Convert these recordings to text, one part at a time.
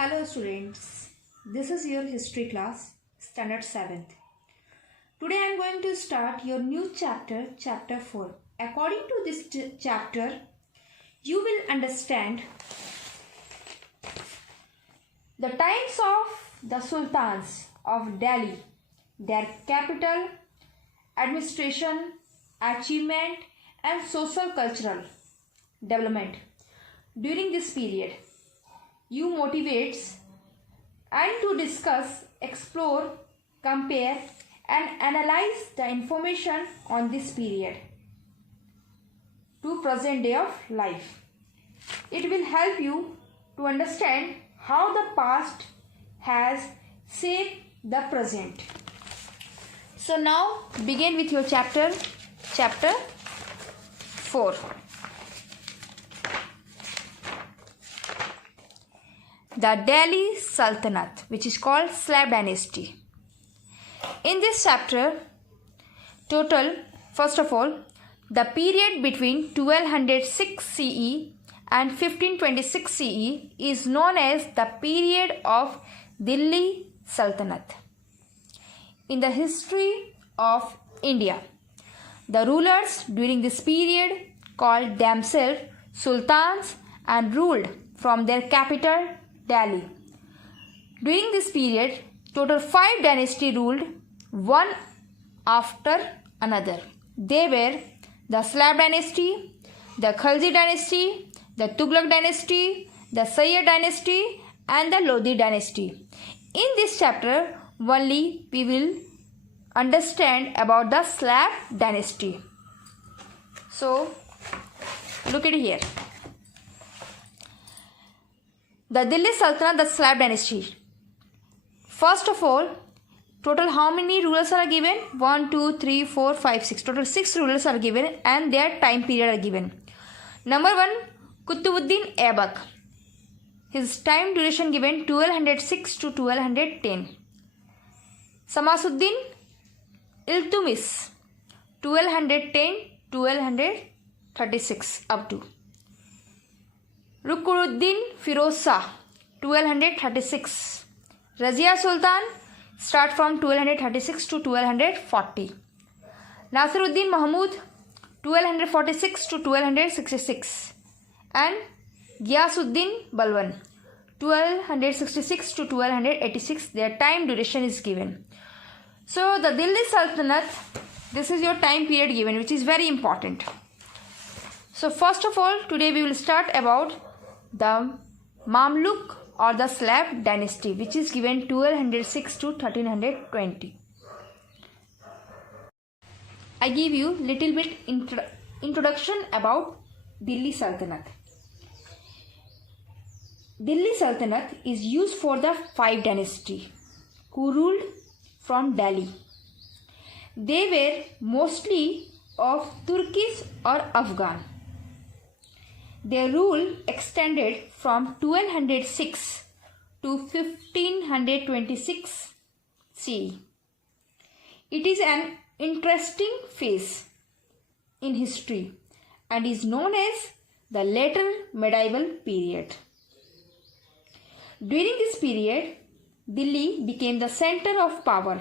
Hello students, this is your history class, standard 7th. Today I am going to start your new chapter, chapter 4. According to this chapter, you will understand the times of the sultans of Delhi, their capital, administration, achievement and social cultural development during this period. You motivates and to discuss, explore, compare and analyze the information on this period to present day of life. It will help you to understand how the past has shaped the present. So now begin with your chapter 4. The Delhi Sultanate, which is called Slav Dynasty. In this chapter, first of all, the period between 1206 CE and 1526 CE is known as the period of Delhi Sultanate. In the history of India, the rulers during this period called themselves sultans and ruled from their capital Delhi. During this period, total 5 dynasties ruled, one after another. They were the Slav dynasty, the Khalji dynasty, the Tughlaq dynasty, the Sayyid dynasty and the Lodi dynasty. In this chapter, only we will understand about the Slav dynasty. So, look at here. The Delhi Sultanate, the Slav dynasty. First of all, total how many rulers are given? 1, 2, 3, 4, 5, 6. Total 6 rulers are given and their time period are given. Number 1, Qutbuddin Aibak. His time duration given 1206 to 1210. Samasuddin Iltutmish 1210 1236 up to. Ruknuddin Firoz Shah 1236. Razia Sultan start from 1236 to 1240. Nasiruddin Mahmud 1246 to 1266 and Ghiyasuddin Balban 1266 to 1286. Their time duration is given. So the Delhi Sultanate, this is your time period given, which is very important. So first of all, today we will start about the Mamluk or the Slav dynasty, which is given 1206 to 1320. I give you little bit introduction about Delhi Sultanate. Delhi Sultanate is used for the 5 dynasty who ruled from Delhi. They were mostly of Turkish or Afghan. Their rule extended from 1206 to 1526 CE. It is an interesting phase in history and is known as the later medieval period. During this period, Delhi became the center of power.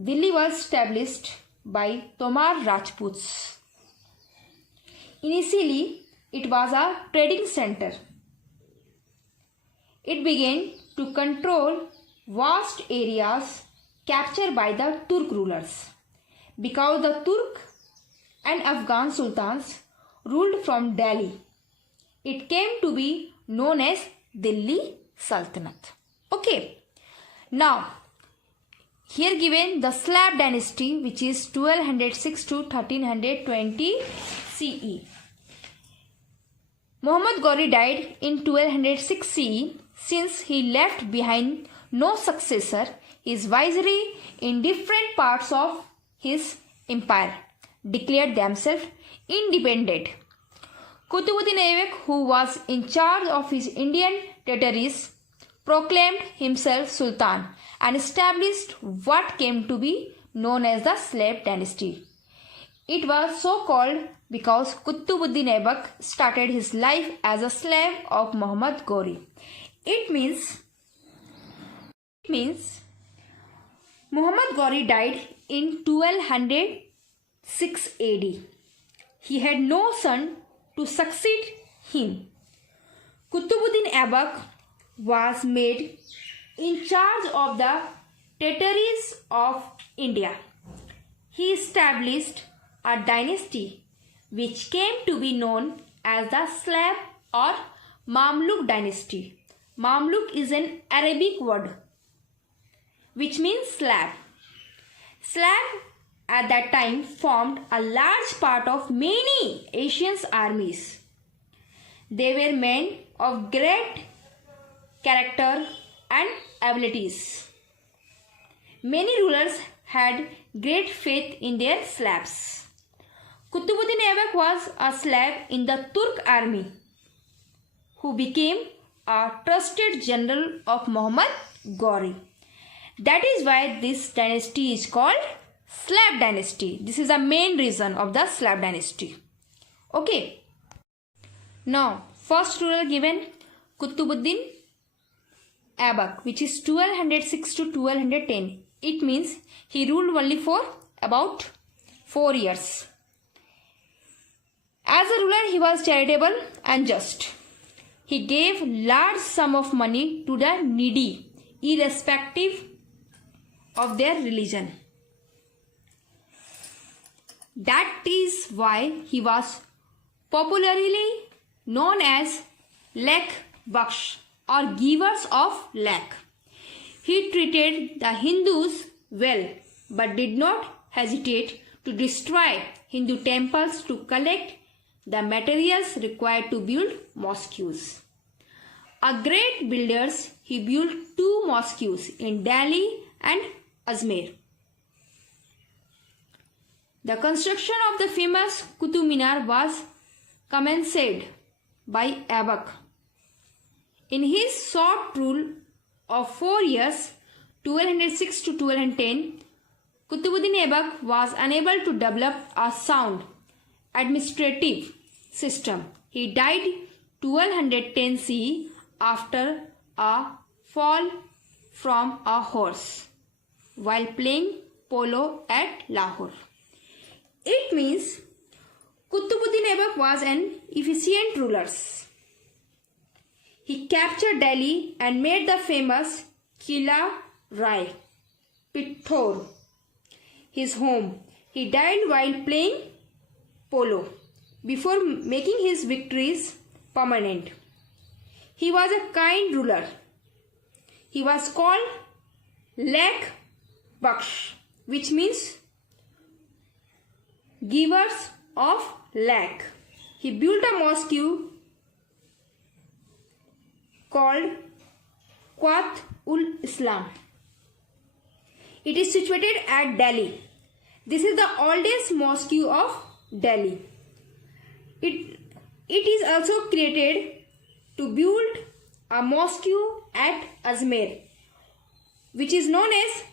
Delhi was established by Tomar Rajputs. Initially, it was a trading center. It began to control vast areas captured by the Turk rulers. Because the Turk and Afghan sultans ruled from Delhi, it came to be known as Delhi Sultanate. Okay. Now, here given the Slav dynasty, which is 1206 to 1320 CE. Muhammad Ghori died in 1206 CE. Since he left behind no successor, his viceroy in different parts of his empire declared themselves independent. Qutbuddin Aibak, who was in charge of his Indian territories, proclaimed himself Sultan and established what came to be known as the Slav dynasty. It was so called because Qutbuddin Aibak started his life as a slave of Muhammad Ghori. It means Muhammad Ghori died in 1206 AD. He had no son to succeed him. Qutbuddin Aibak was made in charge of the territories of India. He established a dynasty which came to be known as the Slav or Mamluk dynasty. Mamluk is an Arabic word which means Slav. Slav at that time formed a large part of many Asian armies. They were men of great character and abilities. Many rulers had great faith in their Slavs. Qutbuddin Aibak was a Slav in the Turk army who became a trusted general of Muhammad Ghori. That is why this dynasty is called Slav dynasty. This is the main reason of the Slav dynasty. Okay. Now, first ruler given Qutbuddin Aibak, which is 1206 to 1210. It means he ruled only for about 4 years. As a ruler, he was charitable and just. He gave large sum of money to the needy, irrespective of their religion. That is why he was popularly known as Lakh Baksh or givers of lakh. He treated the Hindus well but did not hesitate to destroy Hindu temples to collect the materials required to build mosques. A great builder, he built 2 mosques in Delhi and Ajmer. The construction of the famous Qutub Minar was commenced by Aibak. In his short rule of 4 years, 1206 to 1210, Qutbuddin Aibak was unable to develop a sound administrative system. He died 1210 CE after a fall from a horse while playing polo at Lahore. It means Qutbuddin Aibak was an efficient ruler. He captured Delhi and made the famous Qila Rai Pittor his home. He died while playing polo before making his victories permanent. He was a kind ruler. He was called Lakh Baksh, which means givers of lakh. He built a mosque called Quat ul Islam. It is situated at Delhi. This is the oldest mosque of Delhi. It is also created to build a mosque at Ajmer, which is known as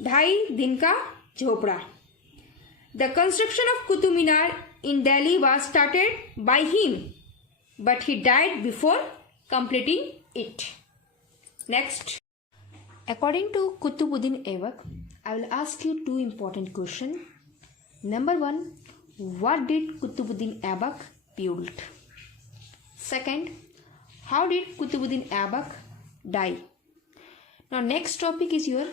Dhai Din Ka Jhopda. The construction of Qutub Minar in Delhi was started by him, but he died before completing it. Next. According to Qutbuddin Aibak, I will ask you 2 important questions. Number 1, what did Qutbuddin Aibak build? Second, how did Qutbuddin Aibak die? Now next topic is your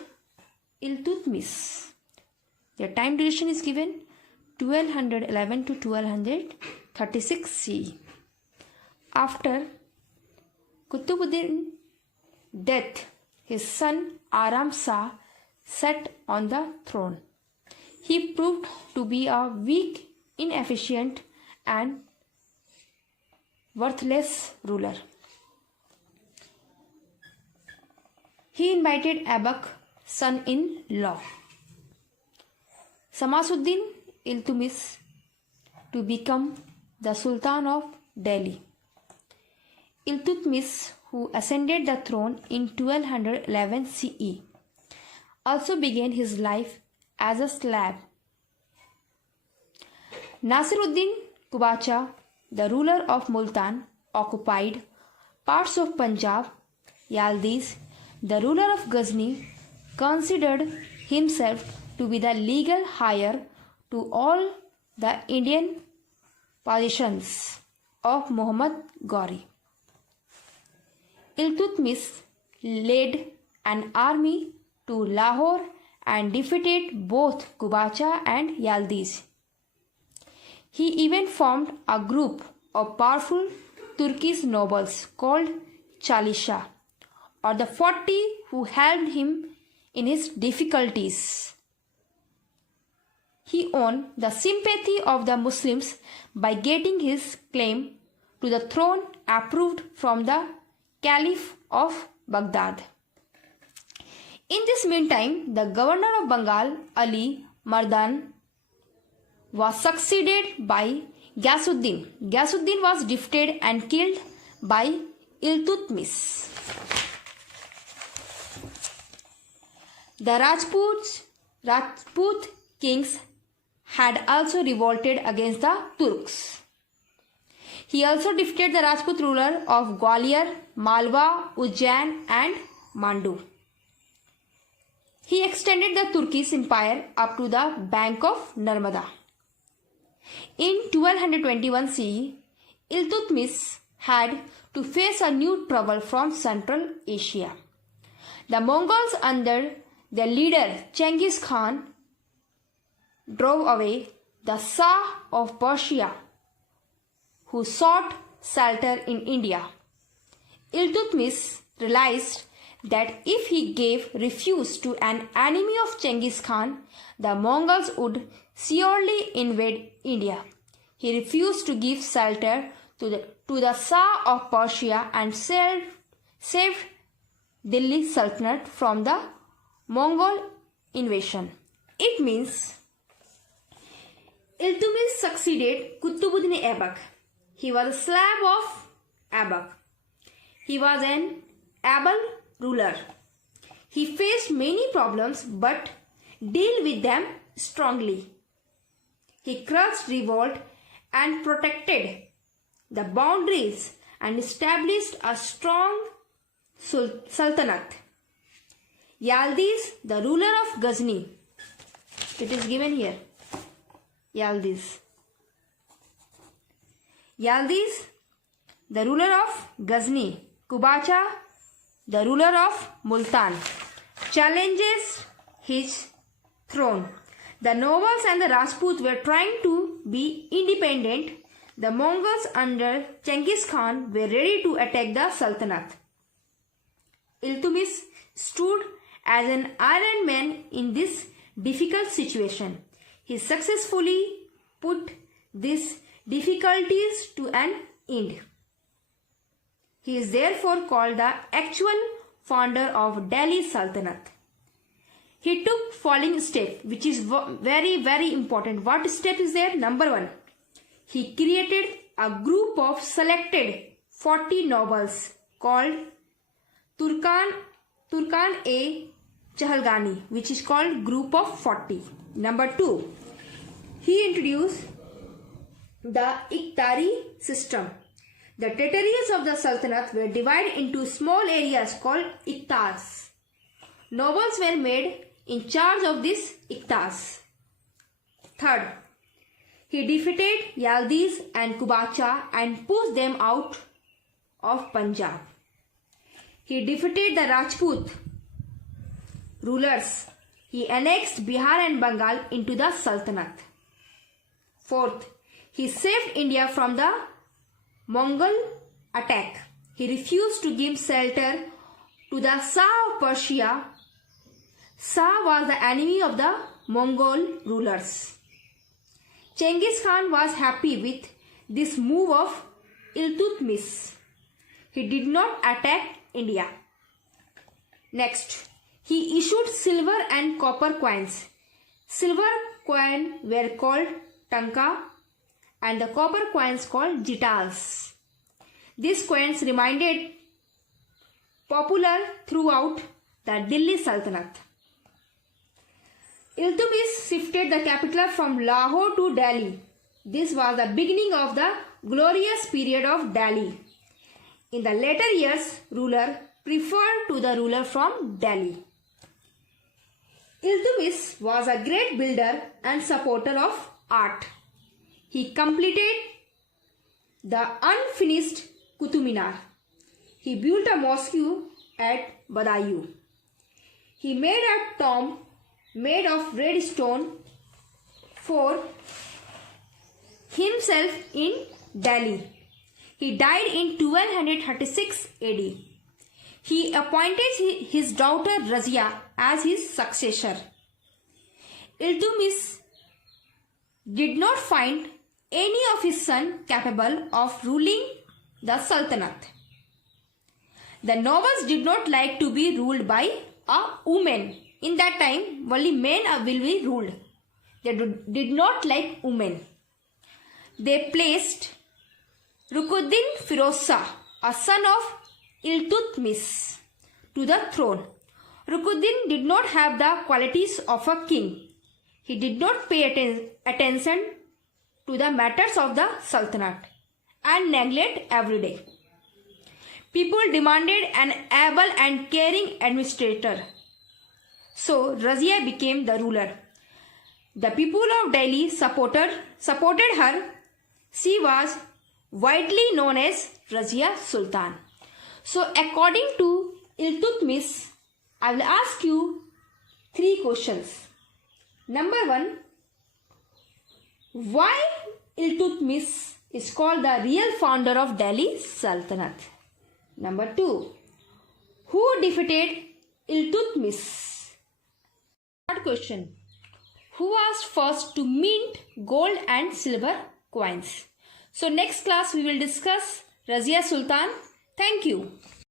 Iltutmish. Your time duration is given 1211 to 1236 CE. After Qutbuddin's death, his son Aram Shah sat on the throne. He proved to be a weak, inefficient and worthless ruler. He invited Aibak's son-in-law, Samasuddin Iltutmish, to become the Sultan of Delhi. Iltutmish, who ascended the throne in 1211 CE, also began his life as a slave. Nasiruddin Kubacha, the ruler of Multan, occupied parts of Punjab, Yildiz, the ruler of Ghazni, considered himself to be the legal heir to all the Indian possessions of Muhammad Ghori. Iltutmish led an army to Lahore and defeated both Qubacha and Yildiz. He even formed a group of powerful Turkish nobles called Chalisha, or the 40 who helped him in his difficulties. He won the sympathy of the Muslims by getting his claim to the throne approved from the Caliph of Baghdad. In this meantime, the governor of Bengal, Ali Mardan, was succeeded by Ghiyasuddin. Ghiyasuddin was defeated and killed by Iltutmish. The Rajput kings had also revolted against the Turks. He also defeated the Rajput ruler of Gwalior, Malwa, Ujjain and Mandu. He extended the Turkish empire up to the bank of Narmada. In 1221 CE, Iltutmish had to face a new trouble from Central Asia. The Mongols under their leader Chengiz Khan drove away the Shah of Persia, who sought shelter in India. Iltutmish realized that if he gave refuge to an enemy of Chengiz Khan, the Mongols would surely invade India. He refused to give shelter to the Shah of Persia and saved Delhi Sultanate from the Mongol invasion. It means Iltutmish succeeded Qutbuddin Aibak. He was a slave of Aibak. He was an able ruler. He faced many problems but dealt with them strongly. He crushed revolt and protected the boundaries and established a strong sultanate. Yildiz, the ruler of Ghazni, it is given here, Yildiz, the ruler of Ghazni, Qubacha, the ruler of Multan, challenges his throne. The nobles and the Rajputs were trying to be independent. The Mongols under Chengiz Khan were ready to attack the Sultanate. Iltutmish stood as an iron man in this difficult situation. He successfully put these difficulties to an end. He is therefore called the actual founder of Delhi Sultanate. He took following step, which is very important. What step is there? Number 1. He created a group of selected 40 nobles called Turkan-e-Chahalgani, which is called group of 40. Number 2. He introduced the Iqtari system. The territories of the Sultanate were divided into small areas called Iqtars. Nobles were made in charge of this Iqtas. Third, he defeated Yildiz and Qubacha and pushed them out of Punjab. He defeated the Rajput rulers. He annexed Bihar and Bengal into the Sultanate. Fourth, he saved India from the Mongol attack. He refused to give shelter to the Shah of Persia. Shah was the enemy of the Mongol rulers. Chengiz Khan was happy with this move of Iltutmish. He did not attack India. Next, he issued silver and copper coins. Silver coins were called tanka and the copper coins called jitas. These coins remained popular throughout the Delhi Sultanate. Iltutmish shifted the capital from Lahore to Delhi. This was the beginning of the glorious period of Delhi. In the later years, ruler preferred to the ruler from Delhi. Iltutmish was a great builder and supporter of art. He completed the unfinished Qutub Minar. He built a mosque at Badaयूं. He made a tomb made of red stone for himself in Delhi. He died in 1236 AD. He appointed his daughter Razia as his successor. Iltutmish did not find any of his sons capable of ruling the Sultanate. The nobles did not like to be ruled by a woman. In that time, only men will be ruled. They did not like women. They placed Rukunuddin Firoz Shah, a son of Iltutmish, to the throne. Rukunuddin did not have the qualities of a king. He did not pay attention to the matters of the Sultanate and neglect every day. People demanded an able and caring administrator. So Razia became the ruler. The people of Delhi supported her. She was widely known as Razia Sultan. So according to Iltutmish, I will ask you 3 questions. Number 1, why Iltutmish is called the real founder of Delhi Sultanate? Number 2, who defeated Iltutmish? Third question, who was first to mint gold and silver coins? So next class we will discuss Razia Sultan. Thank you.